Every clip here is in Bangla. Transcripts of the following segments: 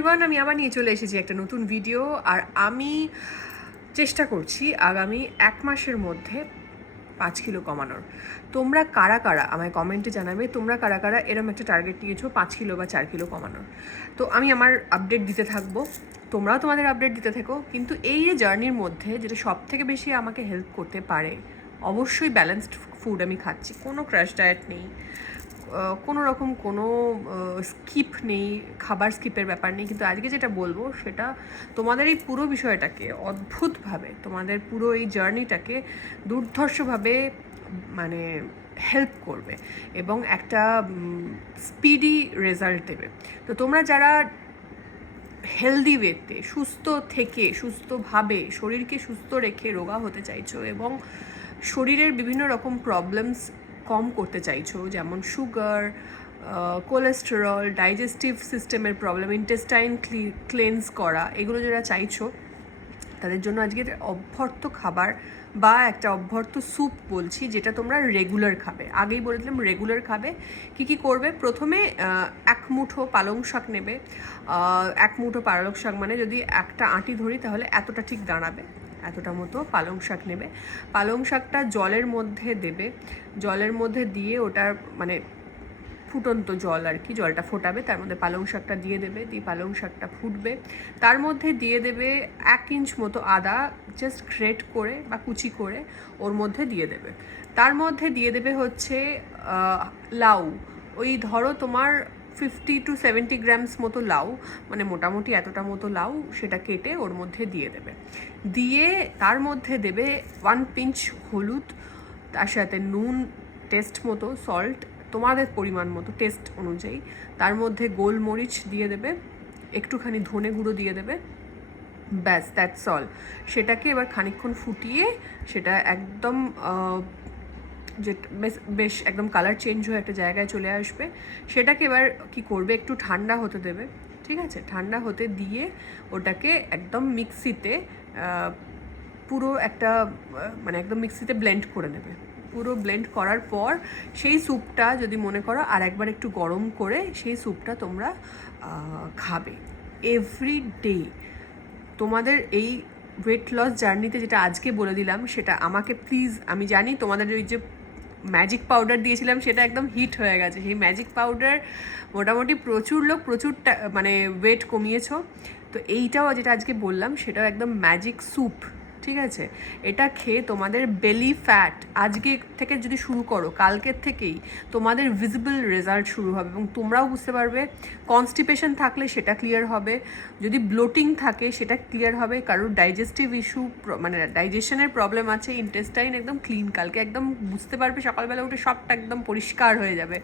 এভরিওয়ান, আমি আবার নিয়ে চলে এসেছি একটা নতুন ভিডিও। আর আমি চেষ্টা করছি আগামী 1 মাসের মধ্যে 5 কিলো কমানোর। তোমরা কারা কারা আমায় কমেন্টে জানাবে, তোমরা কারা কারা এরম একটা টার্গেট নিয়েছো 5 কিলো বা 4 কিলো কমানোর। তো আমি আমার আপডেট দিতে থাকবো, তোমরাও তোমাদের আপডেট দিতে থেকো। কিন্তু এই যে জার্নির মধ্যে যেটা সব থেকে বেশি আমাকে হেল্প করতে পারে, অবশ্যই ব্যালেন্সড ফুড আমি খাচ্ছি, কোনো ক্র্যাশ ডায়েট নেই, কোনো রকম কোনো স্কিপ নেই, খাবার স্কিপের ব্যাপার নেই। কিন্তু আজকে যেটা বলবো সেটা তোমাদের এই পুরো বিষয়টাকে অদ্ভুতভাবে, তোমাদের পুরো এই জার্নিটাকে দুর্ধর্ষভাবে মানে হেল্প করবে এবং একটা স্পিডি রেজাল্ট দেবে। তো তোমরা যারা হেলদি ওয়েতে, সুস্থ থেকে, সুস্থভাবে শরীরকে সুস্থ রেখে রোগা হতে চাইছো এবং শরীরের বিভিন্ন রকম প্রবলেমস কম করতে চাইছো, যেমন সুগার, কোলেস্টেরল, ডাইজেস্টিভ সিস্টেমের প্রবলেম, ইন্টেস্টাইন ক্লেন্স করা, এগুলো যারা চাইছো তাদের জন্য আজকে অভ্যর্থ খাবার বা একটা অভ্যর্থ স্যুপ বলছি, যেটা তোমরা রেগুলার খাবে। আগেই বলে দিলাম রেগুলার খাবে। কি করবে, প্রথমে 1 মুঠো পালং শাক নেবে। 1 মুঠো পালং শাক মানে যদি একটা আঁটি ধরি তাহলে এতটা ঠিক দাঁড়াবে, এতটা মতো পালং শাক নেবে। পালং শাকটা জলের মধ্যে দেবে, জলের মধ্যে দিয়ে ওটার মানে ফুটন্ত জল আর কি, জলটা ফোটাবে, তার মধ্যে পালং শাকটা দিয়ে দেবে, দিয়ে পালং শাকটা ফুটবে, তার মধ্যে দিয়ে দেবে 1 ইঞ্চ মতো আদা জাস্ট গ্রেট করে বা কুচি করে ওর মধ্যে দিয়ে দেবে। তার মধ্যে দিয়ে দেবে হচ্ছে লাউ, ওই ধরো তোমার 50 to 70 গ্রামস মতো লাউ, মানে মোটামুটি এতটা মতো লাউ, সেটা কেটে ওর মধ্যে দিয়ে দেবে। দিয়ে তার মধ্যে দেবে 1 পিঞ্চ হলুদ, তার সাথে নুন টেস্ট মতো, সল্ট তোমাদের পরিমাণ মতো টেস্ট অনুযায়ী, তার মধ্যে গোলমরিচ দিয়ে দেবে, একটুখানি ধনে গুঁড়ো দিয়ে দেবে, ব্যাস দ্যাটস অল। সেটাকে এবার খানিকক্ষণ ফুটিয়ে সেটা একদম যে বেশ একদম কালার চেঞ্জ হয়ে একটা জায়গায় চলে আসবে, সেটাকে এবার কি করবে, একটু ঠান্ডা হতে দেবে, ঠিক আছে? ঠান্ডা হতে দিয়ে ওটাকে একদম মিক্সিতে পুরো একটা মানে একদম মিক্সিতে ব্লেন্ড করে নেবে। পুরো ব্লেন্ড করার পর সেই স্যুপটা যদি মনে করো আর একবার একটু গরম করে সেই স্যুপটা তোমরা খাবে এভরি ডে। তোমাদের এই ওয়েট লস জার্নিতে যেটা আজকে বলে দিলাম সেটা আমাকে প্লিজ, আমি জানি তোমাদের ওই যে ম্যাজিক পাউডার দিয়েছিলাম সেটা একদম হিট হয়ে গেছে, সেই ম্যাজিক পাউডার মোটামুটি প্রচুর লোক মানে ওয়েট কমিয়েছো। তো এইটাও যেটা আজকে বললাম সেটাও একদম ম্যাজিক স্যুপ, ঠিক আছে? এটা খেয়ে তোমাদের বেলি ফ্যাট আজকে থেকে যদি শুরু করো, কালকের থেকেই তোমাদের ভিজিবল রেজাল্ট শুরু হবে এবং তোমরাও বুঝতে পারবে। কনস্টিপেশন থাকলে সেটা ক্লিয়ার হবে, যদি ব্লোটিং থাকে সেটা ক্লিয়ার হবে, কারোর ডাইজেস্টিভ ইস্যু মানে ডাইজেশনের প্রবলেম আছে, ইন্টেস্টাইন একদম ক্লিন, কালকে একদম বুঝতে পারবে সকালবেলা উঠে সবটা একদম পরিষ্কার হয়ে যাবে।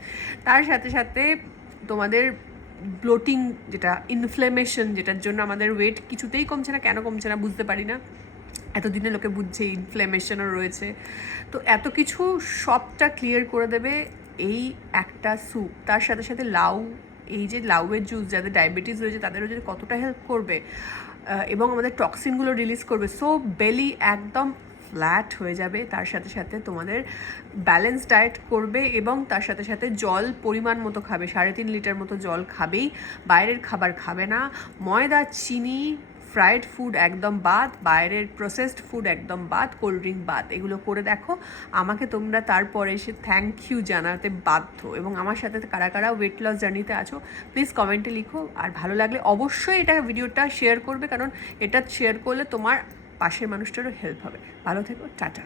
তার সাথে সাথে তোমাদের ব্লোটিং, যেটা ইনফ্লেমেশন, যেটার জন্য আমাদের ওয়েট কিছুতেই কমছে না, কেন কমছে না বুঝতে পারি না, এতদিনে লোকে বুঝছে ইনফ্লেমেশনও রয়েছে। তো এত কিছু সবটা ক্লিয়ার করে দেবে এই একটা স্যুপ। তার সাথে সাথে লাউ, এই যে লাউয়ের জুস, যাদের ডায়াবেটিস রয়েছে তাদেরও যদি কতটা হেল্প করবে এবং আমাদের টক্সিনগুলো রিলিজ করবে, সো বেলি একদম ফ্ল্যাট হয়ে যাবে। তার সাথে সাথে তোমাদের ব্যালেন্স ডায়েট করবে এবং তার সাথে সাথে জল পরিমাণ মতো খাবে, 3.5 লিটার মতো জল খাবেই, বাইরের খাবার খাবে না, ময়দা, চিনি, ফ্রাইড ফুড একদম বাদ, বাইরের প্রসেসড ফুড একদম বাদ, কোল্ড ড্রিঙ্ক বাদ। এগুলো করে দেখো, আমাকে তোমরা তারপরে এসে থ্যাংক ইউ জানাতে বাধ্য। এবং আমার সাথে কারা কারা ওয়েট লস জার্নিতে আছো প্লিজ কমেন্টে লিখো। আর ভালো লাগলে অবশ্যই এটা ভিডিওটা শেয়ার করবে, কারণ এটা শেয়ার করলে তোমার পাশের মানুষটারও হেল্প হবে। ভালো থেকো, টাটা।